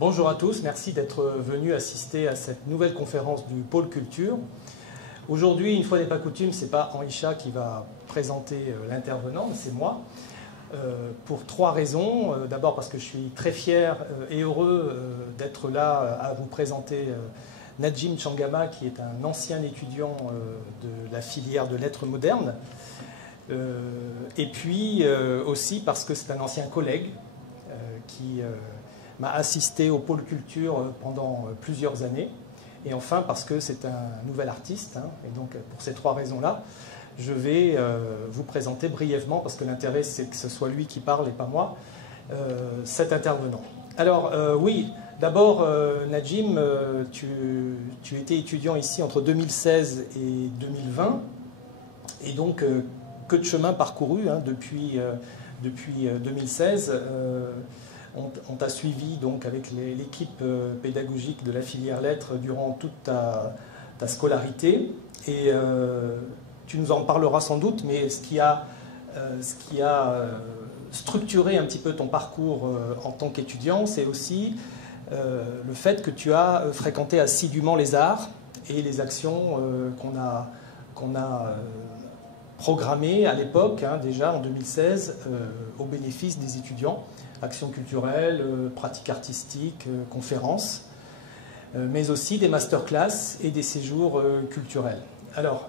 Bonjour à tous, merci d'être venus assister à cette nouvelle conférence du Pôle Culture. Aujourd'hui, une fois n'est pas coutume, ce n'est pas Henri Chat qui va présenter l'intervenant, c'est moi, pour trois raisons. D'abord parce que je suis très fier et heureux d'être là à vous présenter Nadjim Changama, qui est un ancien étudiant de la filière de lettres modernes. Et puis aussi parce que c'est un ancien collègue qui m'a assisté au Pôle Culture pendant plusieurs années. Et enfin parce que c'est un nouvel artiste. Et donc pour ces trois raisons-là, je vais vous présenter brièvement, parce que l'intérêt c'est que ce soit lui qui parle et pas moi, cet intervenant. Alors oui, d'abord Nadjim, tu étais étudiant ici entre 2016 et 2020. Et donc que de chemin parcouru depuis 2016. On t'a suivi donc avec l'équipe pédagogique de la filière lettres durant toute ta scolarité. Et tu nous en parleras sans doute, mais ce qui a structuré un petit peu ton parcours en tant qu'étudiant, c'est aussi le fait que tu as fréquenté assidûment les arts et les actions qu'on a programmées à l'époque, déjà en 2016, au bénéfice des étudiants. Actions culturelles, pratiques artistiques, conférences, mais aussi des masterclass et des séjours culturels. Alors,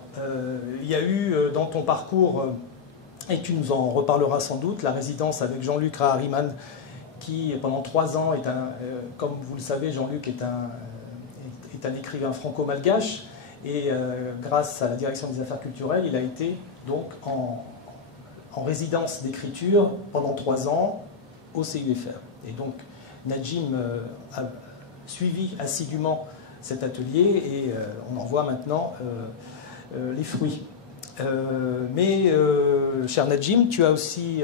il y a eu dans ton parcours, et tu nous en reparleras sans doute, la résidence avec Jean-Luc Rahariman, qui pendant 3 ans est comme vous le savez, Jean-Luc est un écrivain franco-malgache, et grâce à la direction des affaires culturelles, il a été donc en résidence d'écriture pendant 3 ans, au CUFR. Et donc, Nadjim a suivi assidûment cet atelier et on en voit maintenant les fruits. Mais, cher Nadjim, tu as aussi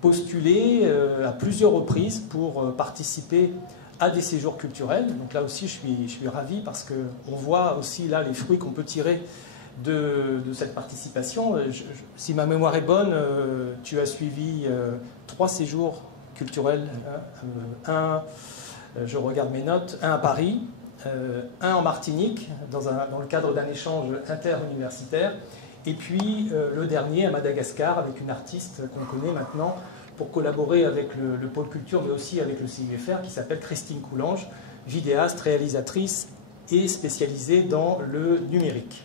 postulé à plusieurs reprises pour participer à des séjours culturels. Donc là aussi, je suis ravi parce qu'on voit aussi là les fruits qu'on peut tirer de cette participation. Si ma mémoire est bonne, tu as suivi 3 séjours culturel, je regarde mes notes, un à Paris, un en Martinique, dans le cadre d'un échange interuniversitaire, et puis le dernier à Madagascar, avec une artiste qu'on connaît maintenant, pour collaborer avec le Pôle Culture, mais aussi avec le CUFR, qui s'appelle Christine Coulange, vidéaste, réalisatrice et spécialisée dans le numérique.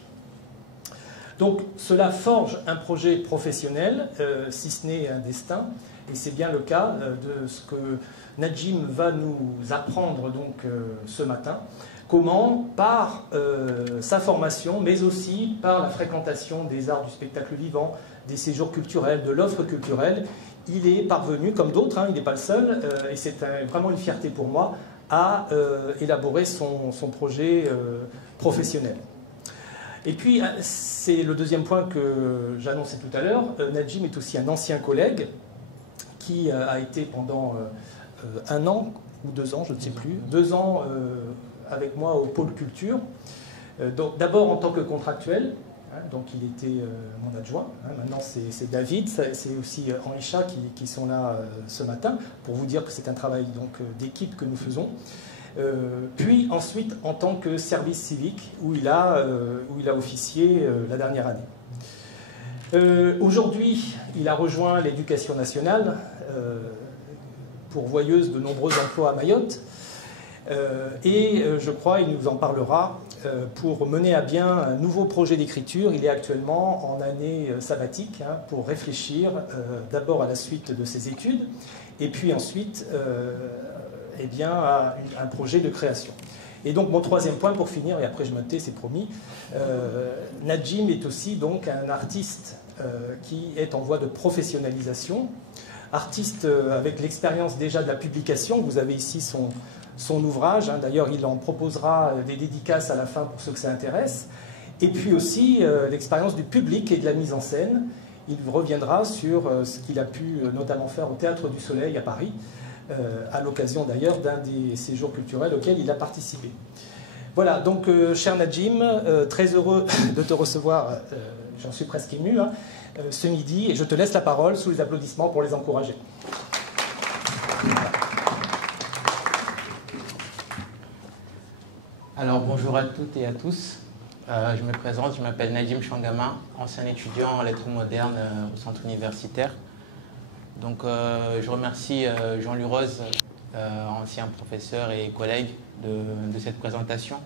Donc cela forge un projet professionnel, si ce n'est un destin, et c'est bien le cas de ce que Nadjim va nous apprendre donc ce matin. Comment, par sa formation, mais aussi par la fréquentation des arts du spectacle vivant, des séjours culturels, de l'offre culturelle, il est parvenu, comme d'autres, il n'est pas le seul, et c'est vraiment une fierté pour moi, à élaborer son projet professionnel. Et puis, c'est le deuxième point que j'annonçais tout à l'heure, Nadjim est aussi un ancien collègue qui a été pendant 1 an ou 2 ans, je ne sais plus, 2 ans avec moi au Pôle Culture. D'abord en tant que contractuel, donc il était mon adjoint. Maintenant c'est David, c'est aussi Henri Chat qui sont là ce matin, pour vous dire que c'est un travail d'équipe que nous faisons. Puis ensuite en tant que service civique, où il a officié la dernière année. Aujourd'hui, il a rejoint l'Éducation nationale, pourvoyeuse de nombreux emplois à Mayotte, et je crois il nous en parlera pour mener à bien un nouveau projet d'écriture. Il est actuellement en année sabbatique pour réfléchir d'abord à la suite de ses études, et puis ensuite à un projet de création. Et donc mon troisième point pour finir, et après je me tais, c'est promis, Nadjim est aussi donc un artiste qui est en voie de professionnalisation, artiste avec l'expérience déjà de la publication. Vous avez ici son ouvrage, d'ailleurs il en proposera des dédicaces à la fin pour ceux que ça intéresse, et puis aussi l'expérience du public et de la mise en scène. Il reviendra sur ce qu'il a pu notamment faire au Théâtre du Soleil à Paris, à l'occasion d'ailleurs d'un des séjours culturels auxquels il a participé. Voilà, donc cher Nadjim, très heureux de te recevoir, j'en suis presque ému, ce midi, et je te laisse la parole sous les applaudissements pour les encourager. Alors bonjour à toutes et à tous. Je me présente, je m'appelle Nadim Changama, ancien étudiant en lettres modernes au centre universitaire. Donc je remercie Jean-Louis Rose, ancien professeur et collègue de cette présentation.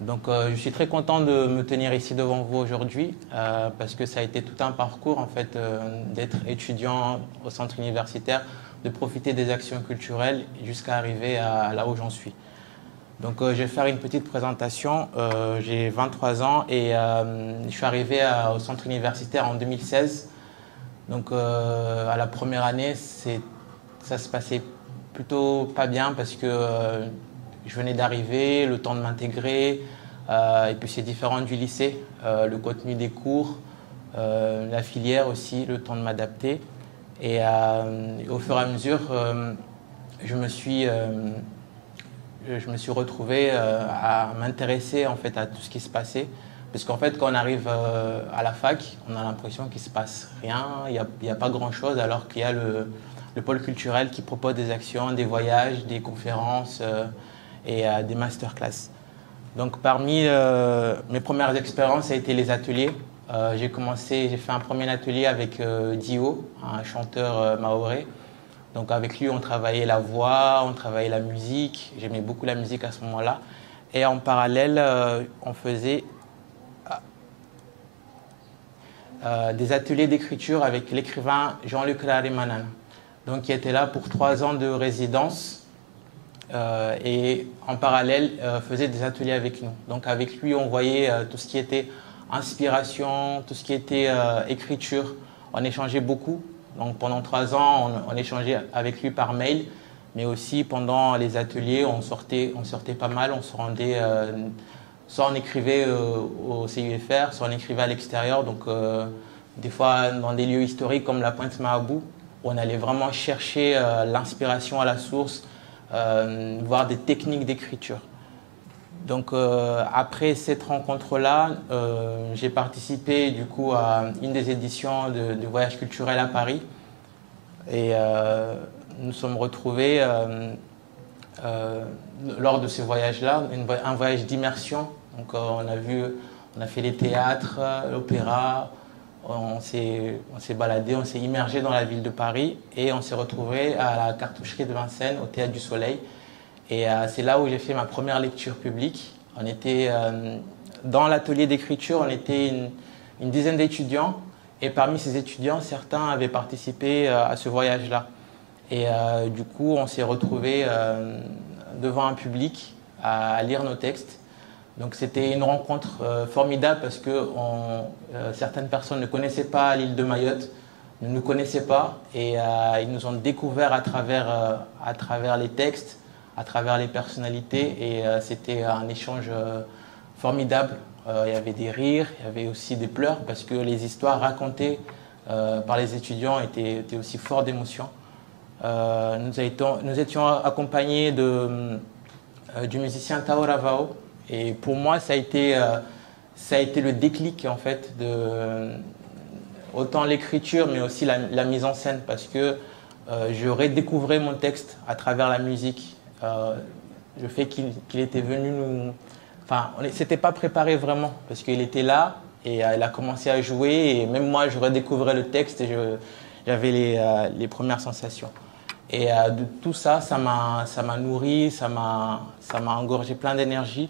Donc je suis très content de me tenir ici devant vous aujourd'hui parce que ça a été tout un parcours en fait d'être étudiant au centre universitaire, de profiter des actions culturelles jusqu'à arriver à là où j'en suis. Donc je vais faire une petite présentation. J'ai 23 ans et je suis arrivé au centre universitaire en 2016. Donc à la première année, ça se passait plutôt pas bien parce que je venais d'arriver, le temps de m'intégrer, et puis c'est différent du lycée, le contenu des cours, la filière aussi, le temps de m'adapter. Et au fur et à mesure, je me suis retrouvé à m'intéresser en fait à tout ce qui se passait. Parce qu'en fait, quand on arrive à la fac, on a l'impression qu'il ne se passe rien, il n'y a pas grand-chose, alors qu'il y a le pôle culturel qui propose des actions, des voyages, des conférences et des masterclass. Donc parmi mes premières expériences, ça a été les ateliers. J'ai fait un premier atelier avec Dio, un chanteur mahorais. Donc avec lui, on travaillait la voix, on travaillait la musique. J'aimais beaucoup la musique à ce moment-là. Et en parallèle, on faisait des ateliers d'écriture avec l'écrivain Jean-Luc Larimana, donc qui était là pour 3 ans de résidence et en parallèle faisait des ateliers avec nous. Donc avec lui, on voyait tout ce qui était inspiration, tout ce qui était écriture. On échangeait beaucoup. Donc pendant 3 ans, on échangeait avec lui par mail, mais aussi pendant les ateliers, on sortait pas mal, on se rendait, soit on écrivait au CUFR, soit on écrivait à l'extérieur, donc des fois dans des lieux historiques comme la Pointe Mahabou, on allait vraiment chercher l'inspiration à la source, voir des techniques d'écriture. Donc après cette rencontre-là, j'ai participé du coup à une des éditions de Voyage culturel à Paris et nous sommes retrouvés lors de ce voyage-là, un voyage d'immersion. Donc on a fait les théâtres, l'opéra, on s'est baladé, on s'est immergé dans la ville de Paris et on s'est retrouvé à la cartoucherie de Vincennes, au Théâtre du Soleil. Et c'est là où j'ai fait ma première lecture publique. On était dans l'atelier d'écriture, on était une dizaine d'étudiants. Et parmi ces étudiants, certains avaient participé à ce voyage-là. Et du coup, on s'est retrouvés devant un public à lire nos textes. Donc c'était une rencontre formidable parce que certaines personnes ne connaissaient pas l'île de Mayotte, ne nous connaissaient pas. Et ils nous ont découvert à travers les textes, à travers les personnalités, et c'était un échange formidable. Il y avait des rires, il y avait aussi des pleurs, parce que les histoires racontées par les étudiants étaient aussi fortes d'émotion. Nous étions accompagnés du musicien Tao Ravao, et pour moi ça a été le déclic en fait, autant l'écriture mais aussi la mise en scène, parce que je redécouvrais mon texte à travers la musique. Le fait qu'il était venu nous... Enfin, on ne s'était pas préparé vraiment, parce qu'il était là et il a commencé à jouer, et même moi je redécouvrais le texte et j'avais les premières sensations. Et de tout ça, ça m'a nourri, ça m'a engorgé plein d'énergie.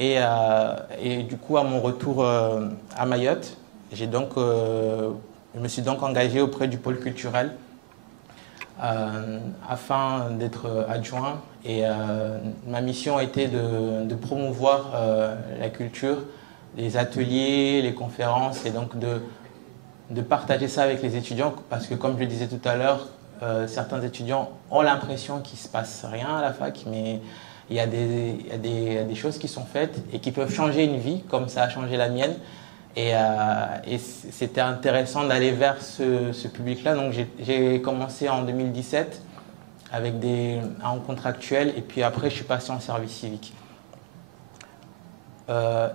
Et du coup, à mon retour à Mayotte, je me suis donc engagé auprès du pôle culturel afin d'être adjoint. Et ma mission était de promouvoir la culture, les ateliers, les conférences, et donc de partager ça avec les étudiants, parce que comme je le disais tout à l'heure, certains étudiants ont l'impression qu'il ne se passe rien à la fac, mais il y a des choses qui sont faites et qui peuvent changer une vie, comme ça a changé la mienne. Et c'était intéressant d'aller vers ce public-là. Donc j'ai commencé en 2017 avec en contractuel, et puis après je suis passé en service civique.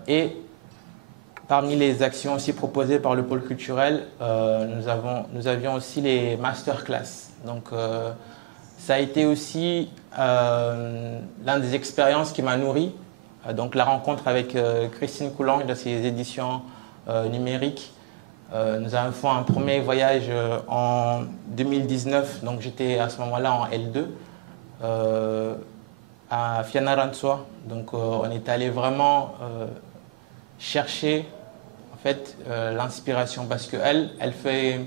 Et parmi les actions aussi proposées par le pôle culturel, nous avions aussi les masterclass. Donc ça a été aussi l'une des expériences qui m'a nourri, Donc la rencontre avec Christine Coulange de ses éditions numériques. Nous avons fait un premier voyage en 2019, donc j'étais à ce moment-là en L2 à Fianarantsoa. Donc on est allé vraiment chercher en fait l'inspiration parce qu'elle fait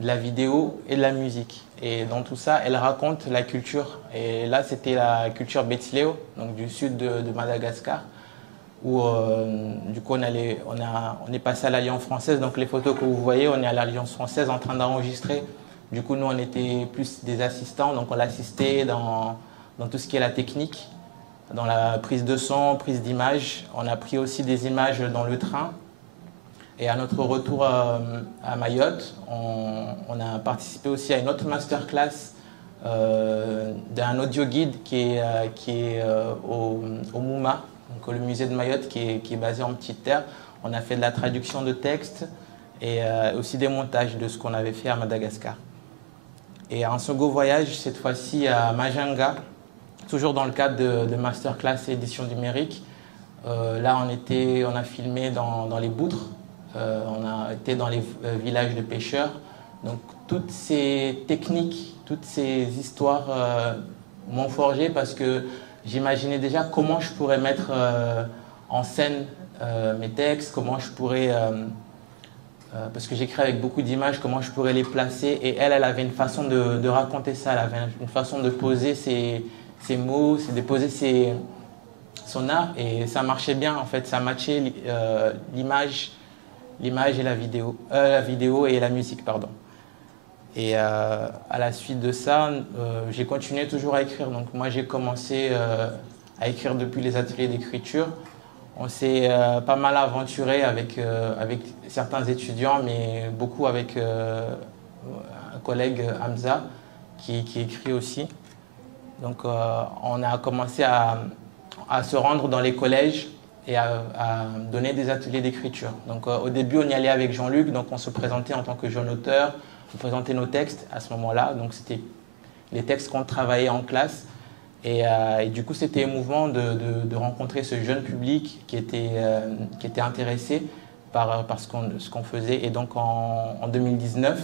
de la vidéo et de la musique. Et dans tout ça, elle raconte la culture. Et là, c'était la culture Betsileo, donc du sud de Madagascar, où du coup, on est passé à l'Alliance française. Donc les photos que vous voyez, on est à l'Alliance française en train d'enregistrer. Du coup, nous, on était plus des assistants, donc on l'assistait dans tout ce qui est la technique, dans la prise de son, prise d'image. On a pris aussi des images dans le train. Et à notre retour à Mayotte, on a participé aussi à une autre masterclass d'un audio guide qui est au MUMA, donc le musée de Mayotte qui est basé en Petite Terre. On a fait de la traduction de textes et aussi des montages de ce qu'on avait fait à Madagascar. Et un second voyage, cette fois-ci à Majanga, toujours dans le cadre de masterclass et édition numérique. Là, on a filmé dans les Boutres. On a été dans les villages de pêcheurs. Donc toutes ces techniques, toutes ces histoires m'ont forgé parce que j'imaginais déjà comment je pourrais mettre en scène mes textes, comment je pourrais, parce que j'écris avec beaucoup d'images, comment je pourrais les placer. Et elle avait une façon de raconter ça, elle avait une façon de poser ses mots, de poser son art. Et ça marchait bien en fait, ça matchait l'image et la vidéo et la musique, pardon. Et à la suite de ça, j'ai continué toujours à écrire. Donc moi, j'ai commencé à écrire depuis les ateliers d'écriture. On s'est pas mal aventuré avec certains étudiants, mais beaucoup avec un collègue, Hamza, qui écrit aussi. Donc on a commencé à se rendre dans les collèges et à donner des ateliers d'écriture. Donc au début, on y allait avec Jean-Luc, donc on se présentait en tant que jeune auteur, on présentait nos textes à ce moment-là, donc c'était les textes qu'on travaillait en classe. Et du coup, c'était émouvant de rencontrer ce jeune public qui était intéressé par ce qu'on faisait. Et donc en 2019,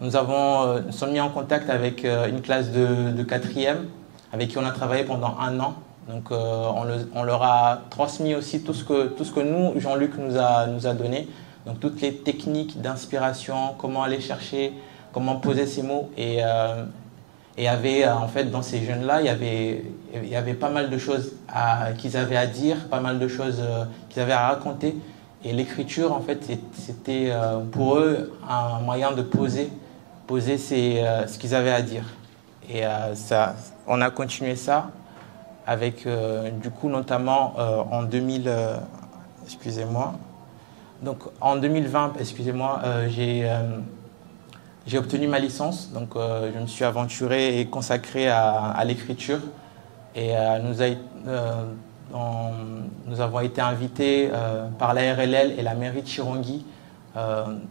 nous sommes mis en contact avec une classe de 4e, avec qui on a travaillé pendant 1 an. Donc on leur a transmis aussi tout ce que nous, Jean-Luc, nous a donné. Donc toutes les techniques d'inspiration, comment aller chercher, comment poser ses mots. Et il y avait en fait dans ces jeunes-là, il y avait pas mal de choses qu'ils avaient à dire, pas mal de choses qu'ils avaient à raconter. Et l'écriture, en fait, c'était pour eux un moyen de poser ce qu'ils avaient à dire. Et on a continué ça avec, du coup, notamment en 2000, excusez-moi. Donc, en 2020, excusez-moi, j'ai obtenu ma licence. Donc, je me suis aventuré et consacré à l'écriture. Et nous avons été invités par la RLL et la mairie de Chirongi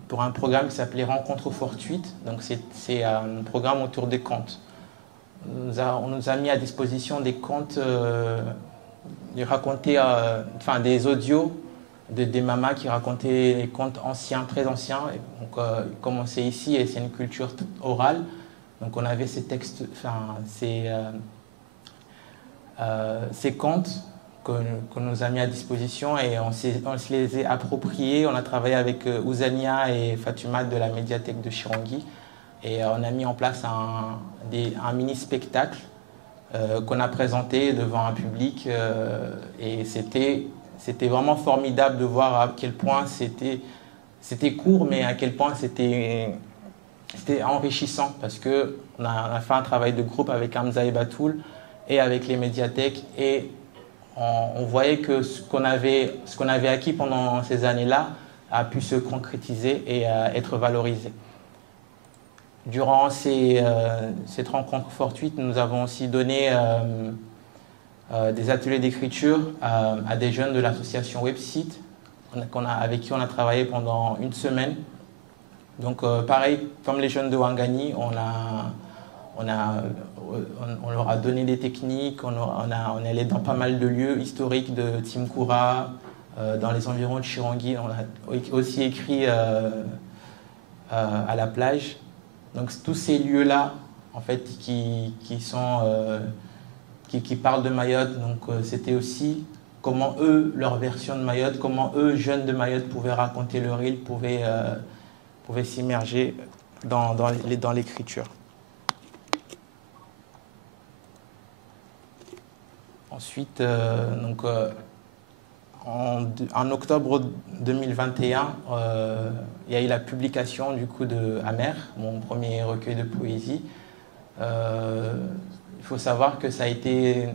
pour un programme qui s'appelait Rencontres fortuites. Donc, c'est un programme autour des contes. On nous a mis à disposition des contes, des audios des mamas qui racontaient des contes anciens, très anciens. Donc, comme c'est ici, et c'est une culture orale, donc on avait ces textes, ces contes qu'on nous a mis à disposition et on se les a appropriés. On a travaillé avec Ouzania et Fatouma de la médiathèque de Chirongi. Et on a mis en place un mini-spectacle qu'on a présenté devant un public. Et c'était vraiment formidable de voir à quel point c'était court, mais à quel point c'était enrichissant. Parce qu'on a fait un travail de groupe avec Hamza et Batoul et avec les médiathèques. Et on voyait que ce qu'on avait acquis pendant ces années-là a pu se concrétiser et être valorisé. Durant cette rencontre fortuite, nous avons aussi donné des ateliers d'écriture à des jeunes de l'association Website, avec qui on a travaillé pendant 1 semaine. Donc pareil, comme les jeunes de Ouangani, on leur a donné des techniques, on est allé dans pas mal de lieux historiques de Timkoura, dans les environs de Chirangui. On a aussi écrit à la plage. Donc tous ces lieux-là, en fait, qui parlent de Mayotte. Donc c'était aussi comment eux, leur version de Mayotte, comment eux, jeunes de Mayotte, pouvaient raconter leur île, pouvaient s'immerger dans l'écriture. Ensuite, en octobre 2021, il y a eu la publication du coup de Amer, mon premier recueil de poésie. Il faut savoir que ça a été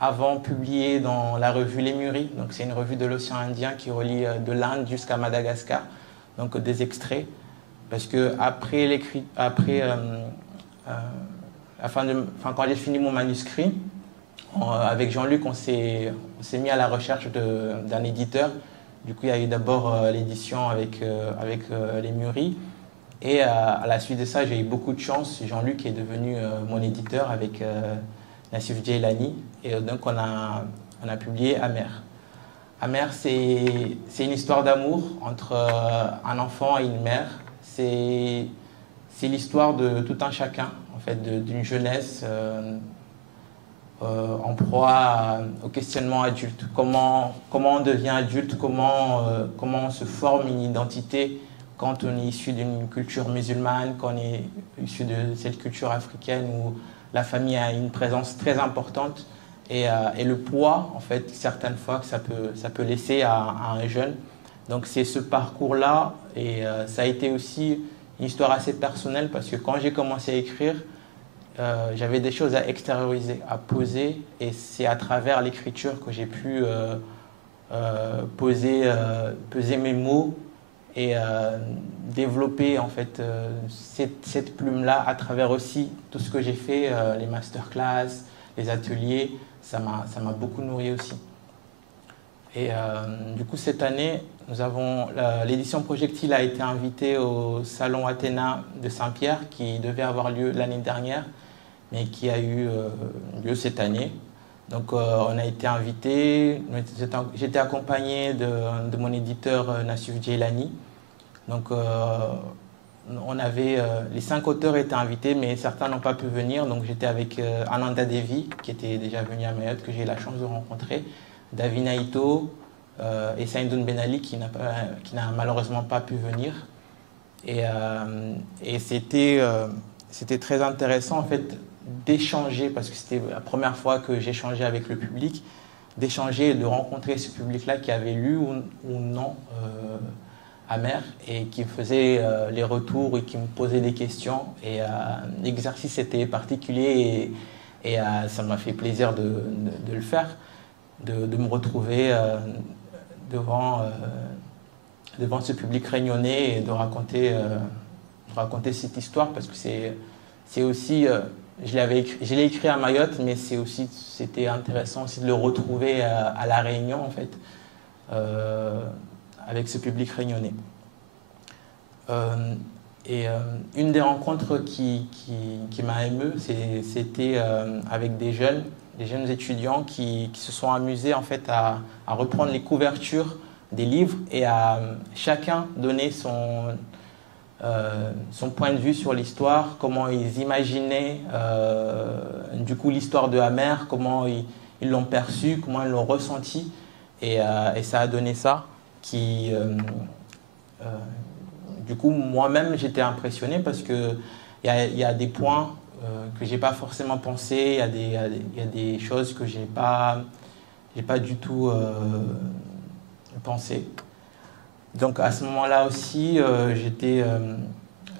avant publié dans la revue Les Muris. Donc c'est une revue de l'océan Indien qui relie de l'Inde jusqu'à Madagascar. Donc des extraits. Parce que quand j'ai fini mon manuscrit, avec Jean-Luc, on s'est mis à la recherche d'un éditeur. Du coup, il y a eu d'abord l'édition avec Les Muris. Et à la suite de ça, j'ai eu beaucoup de chance. Jean-Luc est devenu mon éditeur avec Nassif Djeylani. Et donc, on a publié Amer. Amer, c'est une histoire d'amour entre un enfant et une mère. C'est l'histoire de tout un chacun, en fait, d'une jeunesse en proie au questionnement adulte. Comment on devient adulte, comment on se forme une identité quand on est issu d'une culture musulmane, quand on est issu de cette culture africaine où la famille a une présence très importante et le poids, en fait, certaines fois que ça peut laisser à un jeune. Donc c'est ce parcours-là et ça a été aussi une histoire assez personnelle parce que quand j'ai commencé à écrire, j'avais des choses à extérioriser, à poser, et c'est à travers l'écriture que j'ai pu peser mes mots et développer en fait cette plume-là à travers aussi tout ce que j'ai fait, les masterclass, les ateliers, ça m'a beaucoup nourri aussi. Et du coup cette année, nous avons l'édition Projectile a été invitée au Salon Athéna de Saint-Pierre qui devait avoir lieu l'année dernière, mais qui a eu lieu cette année. Donc on a été invité, j'étais accompagné de mon éditeur Nassif Djeylani. Donc les 5 auteurs étaient invités, mais certains n'ont pas pu venir. Donc j'étais avec Ananda Devi, qui était déjà venu à Mayotte, que j'ai eu la chance de rencontrer, Davina Ito et Saïdoun Ben Ali, qui n'a malheureusement pas pu venir. Et c'était très intéressant en fait d'échanger, parce que c'était la première fois que j'échangeais avec le public, d'échanger et de rencontrer ce public-là qui avait lu ou non Amer et qui faisait les retours et qui me posait des questions. Et l'exercice était particulier et ça m'a fait plaisir de le faire, de me retrouver devant ce public réunionnais et de raconter cette histoire, parce que c'est aussi... je l'ai écrit à Mayotte, mais c'était intéressant aussi de le retrouver à La Réunion, en fait, avec ce public réunionnais. Une des rencontres qui m'a ému, c'était avec des jeunes étudiants qui se sont amusés en fait à reprendre les couvertures des livres et à chacun donner son point de vue sur l'histoire, comment ils imaginaient du coup l'histoire de Amer, comment ils l'ont perçu, comment ils l'ont ressenti, et ça a donné ça qui du coup moi-même j'étais impressionné parce que il y a des points que j'ai pas forcément pensé, il y a des choses que j'ai pas du tout pensé. Donc à ce moment-là aussi,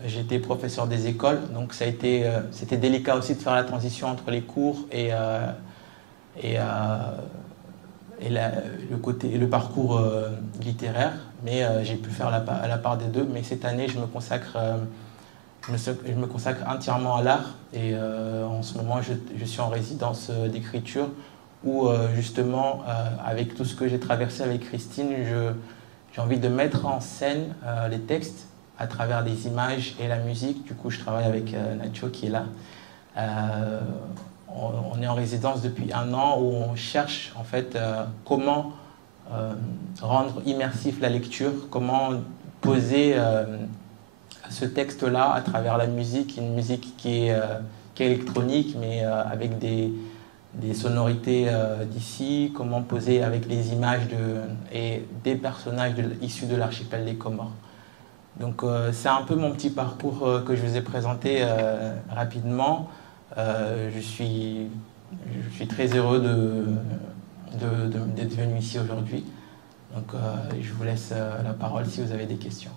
j'étais professeur des écoles, donc c'était délicat aussi de faire la transition entre les cours et le parcours littéraire, mais j'ai pu faire la part des deux. Mais cette année, je me consacre entièrement à l'art et en ce moment, je suis en résidence d'écriture où justement, avec tout ce que j'ai traversé avec Christine, j'ai envie de mettre en scène les textes à travers les images et la musique. Du coup, je travaille avec Nacho qui est là. On est en résidence depuis 1 an où on cherche en fait comment rendre immersif la lecture, comment poser ce texte-là à travers la musique, une musique qui est électronique mais avec des sonorités d'ici, comment poser avec les images et des personnages issus de l'archipel des Comores. Donc c'est un peu mon petit parcours que je vous ai présenté rapidement. Je suis très heureux d'être venu ici aujourd'hui. Donc je vous laisse la parole si vous avez des questions.